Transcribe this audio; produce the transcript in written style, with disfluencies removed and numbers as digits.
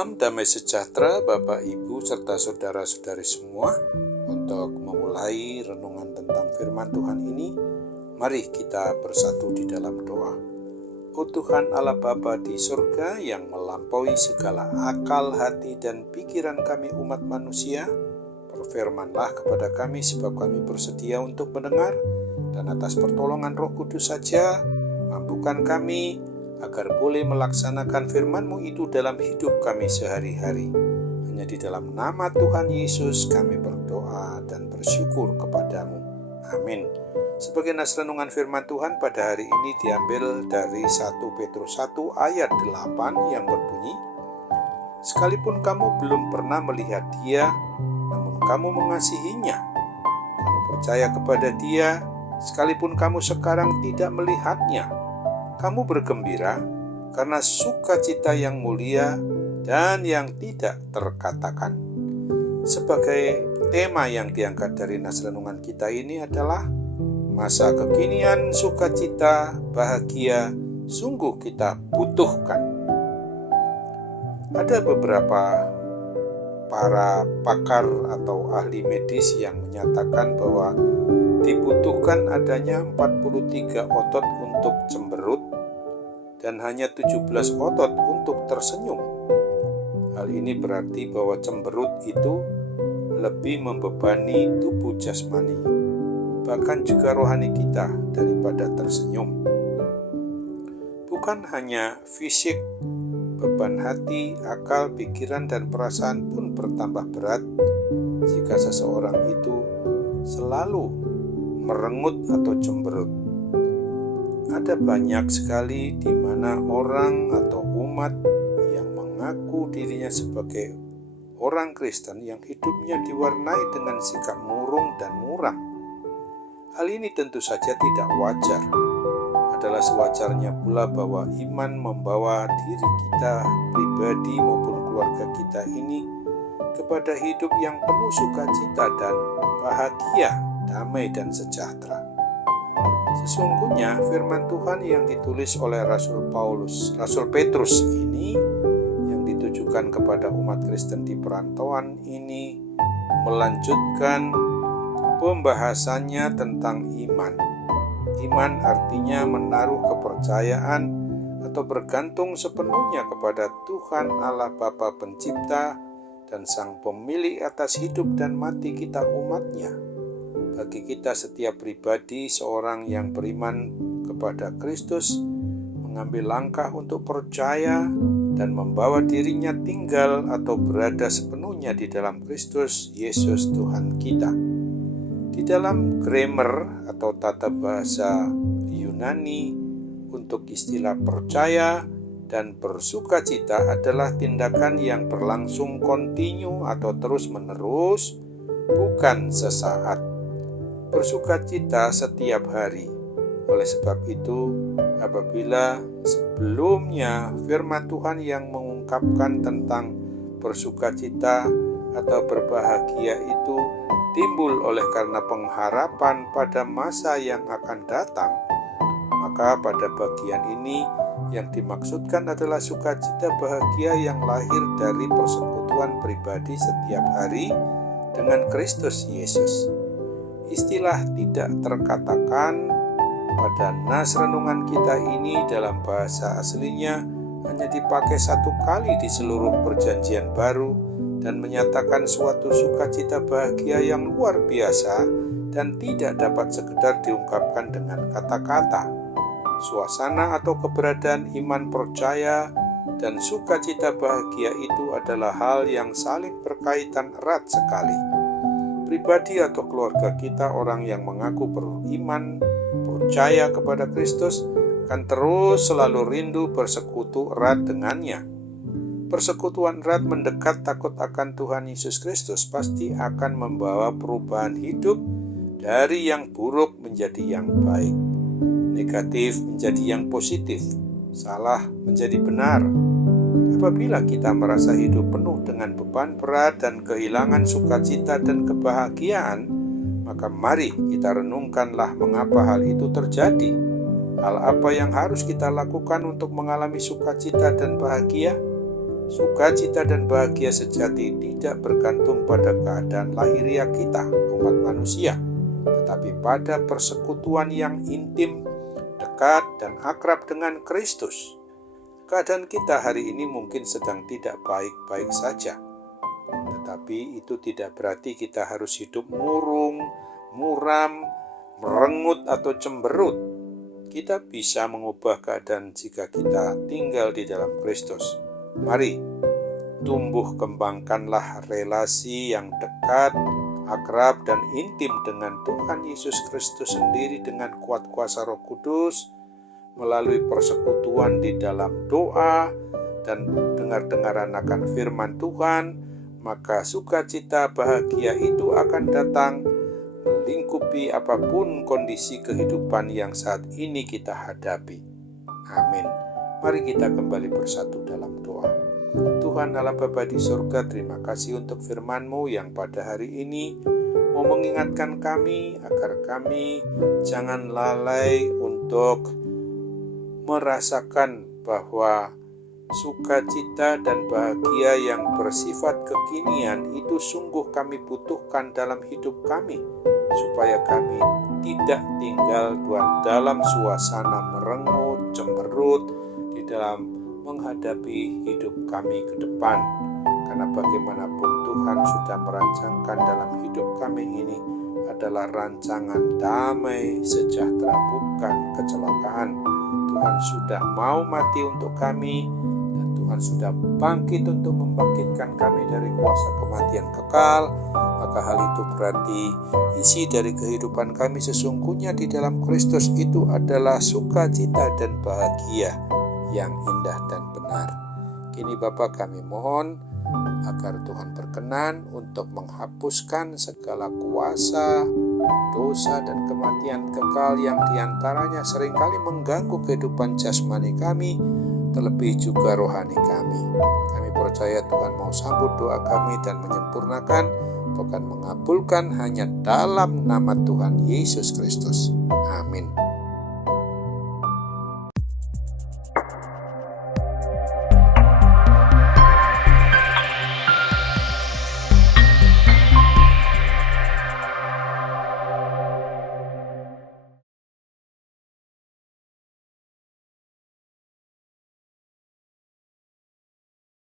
Salam damai sejahtera Bapak, Ibu, serta saudara-saudari semua. Untuk memulai renungan tentang firman Tuhan ini, mari kita bersatu di dalam doa. Oh Tuhan Allah Bapa di surga yang melampaui segala akal, hati, dan pikiran kami umat manusia, berfirmanlah kepada kami sebab kami bersedia untuk mendengar, dan atas pertolongan Roh Kudus saja, mampukan kami agar boleh melaksanakan firman-Mu itu dalam hidup kami sehari-hari. Hanya di dalam nama Tuhan Yesus kami berdoa dan bersyukur kepadamu. Amin. Sebagai nas renungan firman Tuhan pada hari ini diambil dari 1 Petrus 1 ayat 8 yang berbunyi, sekalipun kamu belum pernah melihat Dia, namun kamu mengasihinya. Kamu percaya kepada Dia, sekalipun kamu sekarang tidak melihatnya. Kamu bergembira karena sukacita yang mulia dan yang tidak terkatakan. Sebagai tema yang diangkat dari nas renungan kita ini adalah masa kekinian sukacita bahagia sungguh kita butuhkan. Ada beberapa para pakar atau ahli medis yang menyatakan bahwa dibutuhkan adanya 43 otot untuk cemberut dan hanya 17 otot untuk tersenyum. Hal ini berarti bahwa cemberut itu lebih membebani tubuh jasmani, bahkan juga rohani kita daripada tersenyum. Bukan hanya fisik, beban hati, akal, pikiran, dan perasaan pun bertambah berat jika seseorang itu selalu merengut atau cemberut. Ada banyak sekali di mana orang atau umat yang mengaku dirinya sebagai orang Kristen yang hidupnya diwarnai dengan sikap murung dan muram. Hal ini tentu saja tidak wajar. Adalah sewajarnya pula bahwa iman membawa diri kita pribadi maupun keluarga kita ini kepada hidup yang penuh sukacita dan bahagia, damai dan sejahtera. Sesungguhnya firman Tuhan yang ditulis oleh Rasul Petrus ini yang ditujukan kepada umat Kristen di perantauan ini melanjutkan pembahasannya tentang iman. Iman artinya menaruh kepercayaan atau bergantung sepenuhnya kepada Tuhan Allah Bapa Pencipta dan Sang Pemilik atas hidup dan mati kita umatnya. Bagi kita setiap pribadi, seorang yang beriman kepada Kristus mengambil langkah untuk percaya dan membawa dirinya tinggal atau berada sepenuhnya di dalam Kristus Yesus Tuhan kita. Di dalam grammar atau tata bahasa Yunani, untuk istilah percaya dan bersukacita adalah tindakan yang berlangsung kontinu atau terus-menerus, bukan sesaat. Bersukacita setiap hari. Oleh sebab itu, apabila sebelumnya firman Tuhan yang mengungkapkan tentang bersukacita atau berbahagia itu timbul oleh karena pengharapan pada masa yang akan datang, maka pada bagian ini yang dimaksudkan adalah sukacita bahagia yang lahir dari persekutuan pribadi setiap hari dengan Kristus Yesus. Istilah tidak terkatakan pada nas renungan kita ini dalam bahasa aslinya hanya dipakai satu kali di seluruh perjanjian baru dan menyatakan suatu sukacita bahagia yang luar biasa dan tidak dapat sekedar diungkapkan dengan kata-kata. Suasana atau keberadaan iman percaya dan sukacita bahagia itu adalah hal yang saling berkaitan erat sekali. Pribadi atau keluarga kita, orang yang mengaku beriman, percaya kepada Kristus, akan terus selalu rindu bersekutu erat dengannya. Persekutuan erat mendekat takut akan Tuhan Yesus Kristus pasti akan membawa perubahan hidup dari yang buruk menjadi yang baik, negatif menjadi yang positif, salah menjadi benar. Apabila kita merasa hidup penuh dengan beban berat dan kehilangan sukacita dan kebahagiaan, maka mari kita renungkanlah mengapa hal itu terjadi. Hal apa yang harus kita lakukan untuk mengalami sukacita dan bahagia? Sukacita dan bahagia sejati tidak bergantung pada keadaan lahiriah kita, umat manusia, tetapi pada persekutuan yang intim, dekat, dan akrab dengan Kristus. Keadaan kita hari ini mungkin sedang tidak baik-baik saja, tetapi itu tidak berarti kita harus hidup murung, muram, merengut, atau cemberut. Kita bisa mengubah keadaan jika kita tinggal di dalam Kristus. Mari, tumbuh kembangkanlah relasi yang dekat, akrab, dan intim dengan Tuhan Yesus Kristus sendiri dengan kuat kuasa Roh Kudus, melalui persekutuan di dalam doa dan dengar-dengaran akan firman Tuhan, maka sukacita bahagia itu akan datang melingkupi apapun kondisi kehidupan yang saat ini kita hadapi. Amin. Mari kita kembali bersatu dalam doa. Tuhan Allah Bapa di surga, terima kasih untuk firman-Mu yang pada hari ini mau mengingatkan kami agar kami jangan lalai untuk merasakan bahwa sukacita dan bahagia yang bersifat kekinian itu sungguh kami butuhkan dalam hidup kami, supaya kami tidak tinggal dalam suasana merengut, cemberut di dalam menghadapi hidup kami ke depan. Karena bagaimanapun Tuhan sudah merancangkan dalam hidup kami ini adalah rancangan damai, sejahtera, bukan kecelakaan. Tuhan sudah mau mati untuk kami, dan Tuhan sudah bangkit untuk membangkitkan kami dari kuasa kematian kekal. Maka hal itu berarti isi dari kehidupan kami sesungguhnya di dalam Kristus itu adalah sukacita dan bahagia yang indah dan benar. Kini Bapa, kami mohon agar Tuhan berkenan untuk menghapuskan segala kuasa, dosa, dan kematian kekal yang diantaranya seringkali mengganggu kehidupan jasmani kami, terlebih juga rohani kami. Kami percaya Tuhan mau sambut doa kami dan menyempurnakan, bahkan mengabulkan hanya dalam nama Tuhan Yesus Kristus. Amin.